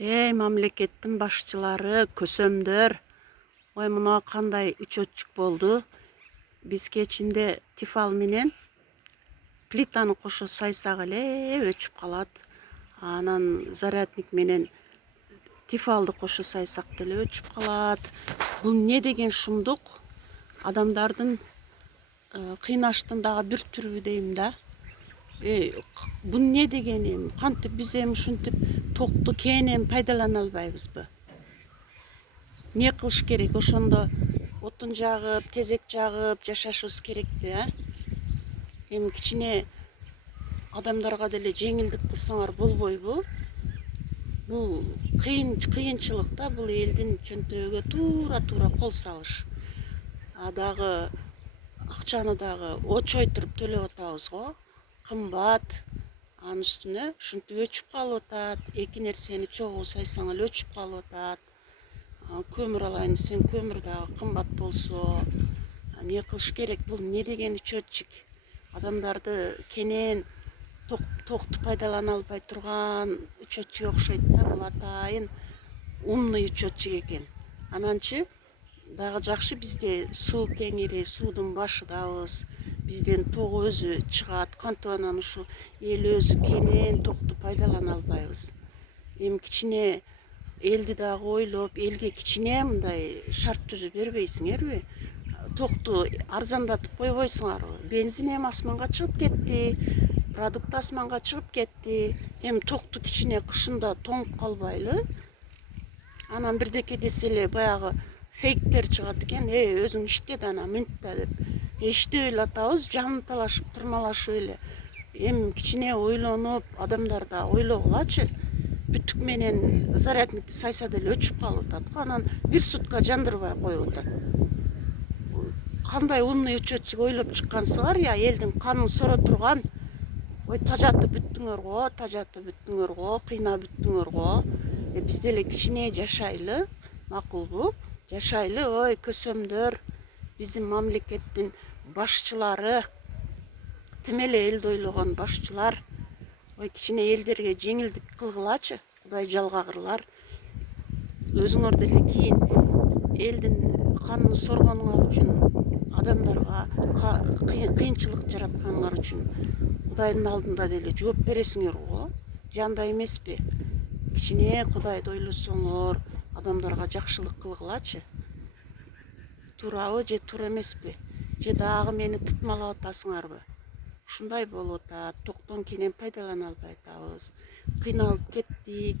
Ey мамлекеттин башчылары, көсөмдөр. Ой мына кандай үчөтчүк болду. Биз кечинде тифал менен плитаны кошо сайсак эле өчүп калат. Анан зарядник менен тифалды кошо сайсак деле өчүп калат. Бул эмне деген шумдук? Адамдардын кыйнаштын дагы бир түрү дейм да. Бул эмне деген эми? Кантип биз эми ушинтип токту кенен пайдалана албайбызбы? Эмне кылыш керек? Ошондо отун жагып, тезек жагып жашашыбыз керекпи, Эми кичине адамдарга деле жеңилдик кылсаңар болбойбу? Бул кыйынчылык да, бул элдин чөнтөгүгө туура кол салыш. Дагы акчаны дагы очойтуруп төлөп атабыз го. Кымбат. Анын үстүнө ушинтип өчүп калып атат. Эки нерсени чогуу сайсаң эле өчүп калып атат. Көмүр алайын десең, көмүр дагы кымбат болсо, эмне кылыш керек? Бул эмне деген үчөтчүк? Адамдарды кенен токту пайдалана албай турган үчөтчүккө окшойт да. Бул атайын умный үчөтчүк экен. Ананчы дагы жакшы, бизде суу кеңири, суудун башыдабыз. Бизден ток өзү чыгат. Кантип анан ушу эл өзү кенен токту пайдалана албайбыз? Эми кичине элди дагы ойлоп, элге кичине мындай шарт түзүп бербейсиңерби? Токту арзандатып койбойсуңарбы? Бензин эми асманга чыгып кетти, продукт асманга чыгып кетти. Эми токту кичине кышында тоңуп калбайлы. Анан бирдеке десе эле баягы фейктер чыгат экен. Өзүң иште да анан мынт да деп. Иштей эле атабыз, жан талашып, тырмалашып эле. Эми кичине ойлонуп, адамдар да ойлогулачы. Бүтүк менен зарядникти сайса деле өчүп калып атат го. Анан бир сутка жандырбай коюп атат. Кандай умный үчөтчүк ойлоп чыккансыңар, элдин канын соро турган. Ой, тажатып бүттүңөр го, кыйнап бүттүңөр го. Биз деле кичине жашайлы, макулбу? Жашайлы, ой, көсөмдөр, биздин мамлекеттин башчылары, тим эле элди ойлогон башчылар. Ой, кичине элдерге жеңилдик кылгылачы, Кудай жалгагырлар. Өзүңөр деле кийин элдин канын соргонуңар үчүн, адамдарга кыйынчылык жаратканыңар үчүн Кудайдын алдында деле жооп бересиңер го. Жандай эмеспи? Кичине Кудайды ойлосоңор, адамдарга жакшылык кылгылачы. Туурабы же туура эмеспи? Же дагы мени тытмалап атасыңарбы? Ушундай болуп атат. Токтон кенен пайдалана албай атабыз. Кыйналып кеттик.